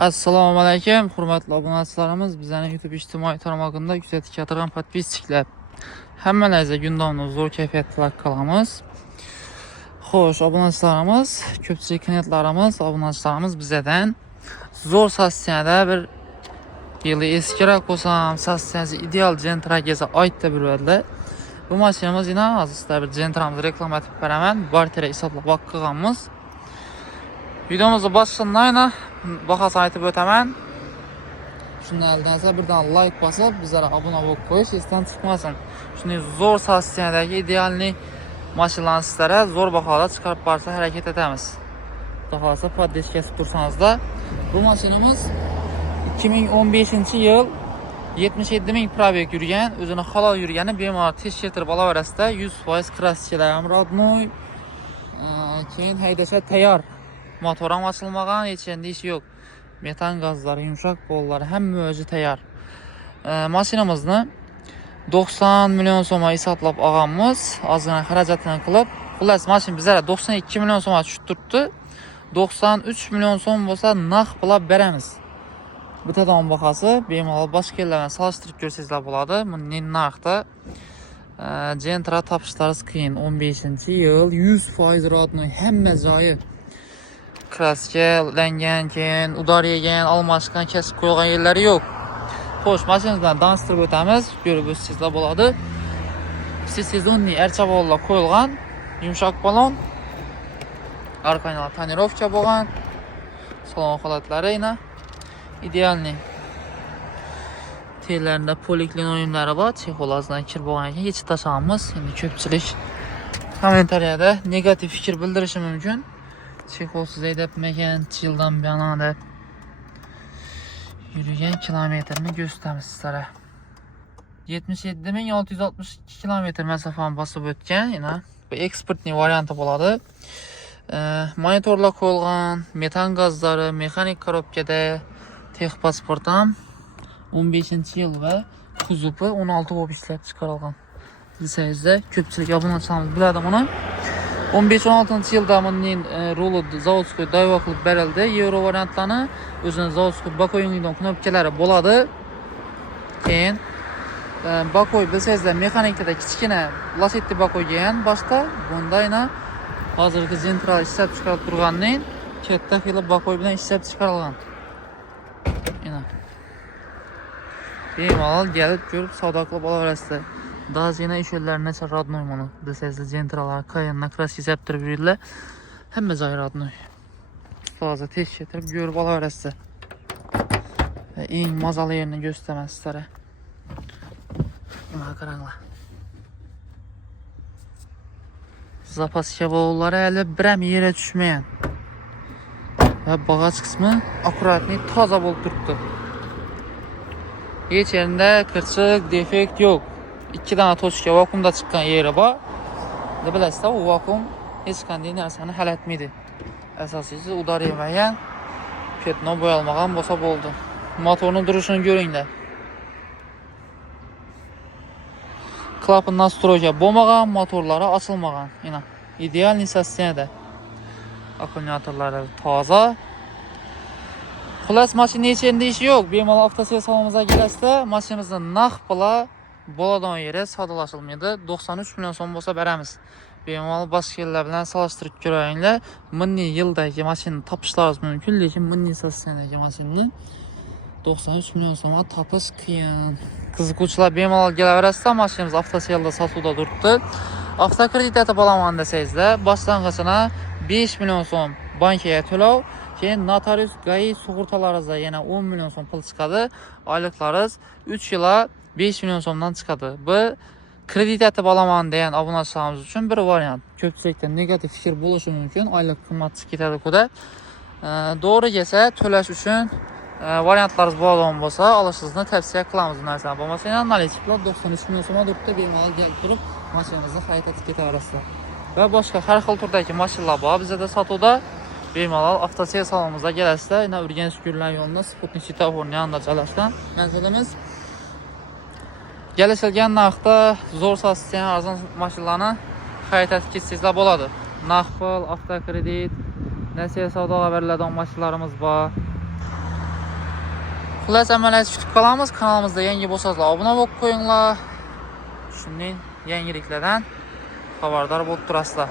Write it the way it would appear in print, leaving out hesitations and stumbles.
Assalomu alaykum, hurmatli obunachilarimiz. Bizning YouTube ijtimoiy tarmog'ida kuzatib turgan podpisчиклар. Hammalaringizga gundamni zo'r kayfiyat tilab qolamiz. Xo'sh, obunachilarimiz, ko'pchilik klientlarimiz, obunachilarimiz bizdan zo'r sassiyada bir yili eskiroq bo'lsam, sassiyasi ideal Gentra'ga oid deb beradilar. Bu mashinamiz yana hozirda bir Gentra'mizni reklama etib beraman. Bartera hisoblab boqqanmiz. Videomuzni boshlanayın, bahasini aytib o'taman. Shundan aldansa birdan like bosib, bizlarga obuna bo'lib qo'yish esdan chiqmasin. Shunday zo'r sassiyadagi idealni mashinalarni sizlarga zo'r bahoda chiqarib bersa harakat etamiz. Xudo xolasa podpishkasi tursanizda. Bu mashinamiz 2015-yil 77 ming probeg yurgan, o'zini halol yurgani bemalol tekshirtirib olaverasizda 100% kraskalar ham rodnoy. Keyin haydashga tayyor. Motor ham ochilmagan, hech endi ish yo'q. Metan gazlari, yumshoq bo'llari hamma o'zi tayyor. Mashinamizni 90 million so'mga hisoblab olganmiz. Ozgina xarajatini qilib, xullas mashina bizlarga 92 million so'mga tushib turibdi. 93 million so'm bo'lsa naq pulab beramiz. Bittadan bahasi bemalol boshqa yerlardan solishtirib ko'rsangizlar bo'ladi. Buning narxi Gentra topishlaringiz qiyin. 15-yil 100% rodnoy hamma joyi kraskalangan, keyin udar yegan, almashgan, kesib qo'ygan yerlari yo'q. Xo'sh, mashinamiz bilan tanishtirib o'tamiz. Ko'rib o'tsizlar bo'ladi. Sezonniy archavollar qo'yilgan, yumshoq balon, arqalar tonirovka bo'lgan, salon holatlari yana idealni. Tellarida poliklinoimlari bor, chexolasidan kir bo'lgan ekan, yechib tashlamiz. Endi ko'pchilik kommentariyada negativ fikr bildirishi mumkin. Chexolsiz haydabmagan, yildan buyon deb yurgan kilometrni ko'rsatamiz sizlarga. 77.662 kilometr masofani bosib o'tgan. Yana bu eksportning varianti bo'ladi. Monitorlar qo'yilgan, metan gazlari, mexanik korobkada, texpasport ham 15-yil va kuzupi 16 bo'lib ishlab chiqarilgan. Bilsangizda ko'pchilik obunachilarimiz biladi buni. 15-16 yilda bunning ruli zavodskoy dayvo qilib berildi. Euro variantlarni o'zini zavodskoy bakoyingdan knopkalari bo'ladi. Keyin bakoy bilsangizlar mexanikada kichkina lasetti bakoy degan boshda, bunda yana hozirgi Gentra ishlab chiqarib turganning katta xili bakoy bilan ishlab chiqarilgan. Yana bemalol kelib ko'rib savdo qilib olaverasizlar. Dazina ish yo'llarini rodnoy mana. Bilsangizlar Gentralar qayerdan kraska yaptirib yuradilar. Hamma joy rodnoy. Toza tekshirib ko'rib olaverasizlar. Eng mazali yerini ko'rsataman sizlarga. Mana qaranglar. Zapas kabollari hali bir ham yerga tushmagan. Va bag'aj qismi akkuratni toza bo'lib turibdi. Hech yerda kirchiq, defekt yo'q. 2 dona tochka vakuumda chiqqan yeri bor. Deb bilasizlar, u vakuum hech qanday narsani hal etmaydi. Asosiysi udar yemagan, petno bo'yalmagan bo'lsa bo'ldi. Motorning turishini ko'ringlar. Klapan nastroyga bo'lmagan, motorlari ochilmagan. Yana ideal sostoyaniyada. Akkumulyatorlari toza. Xullas mashina hech endi ish yo'q. Bemalol avtosiyal salonimizga kelasizlar, mashinamizni naq pula bo'ladan yeri savdolashilmaydi. 93 million so'm bo'lsa beramiz. Bemalol boshqa yerlar bilan solishtirib ko'ringlar. 1000-yildagi mashinani topishlaringiz mumkin, lekin 1000 so'mdagi mashinani 93 million so'mga topish qiyin. Qiziquvchilar bemalol kelaverasizlar, mashinamiz avtosiyalda sotuvda turibdi. Avtokreditati bo'laman desangizlar, boshlang'ichini 5 million so'm bankaga to'lov, keyin notarius, GAI sug'urtalaringizda yana 10 million so'm pul chiqadi. Oyliklaringiz 3 yilga 5 million so'mdan chiqadi. Bu kreditati bo'laman degan obunachilarimiz uchun bir variant. Ko'pchilikda negativ fikr bo'lishi mumkin, oylik qimmat ketadi kuda. To'g'ri kelsa to'lash uchun variantlaringiz bo'ladigan bo'lsa, olishingizni tavsiya qilamiz. Narsa bo'lmasa, analitiklar 93 million so'mga turibdi, bemalol kelib turib mashinangizni haydab ketaverasizlar. Va boshqa har xil turdagi mashinalar bor bizda sotuvda. Bemalol avtosiyal salonimizga kelasizlar. Yana Urganch yo'llar yo'lida Sputnik svetoforning yonida joylashgan. Manzilimiz kelishilgan narxda zo'r sotgan arzon mashinalarni haydab ketsangizlar bo'ladi. Naqd pul, avtokredit, nasiya savdoga beriladigan mashinalarimiz bor. Xullas amaliyat kutib qolamiz. Kanalimizda yangi bo'lsanizlar obuna bo'lib qo'yinglar. Shunday yangiliklardan xabardor bo'lib turasizlar.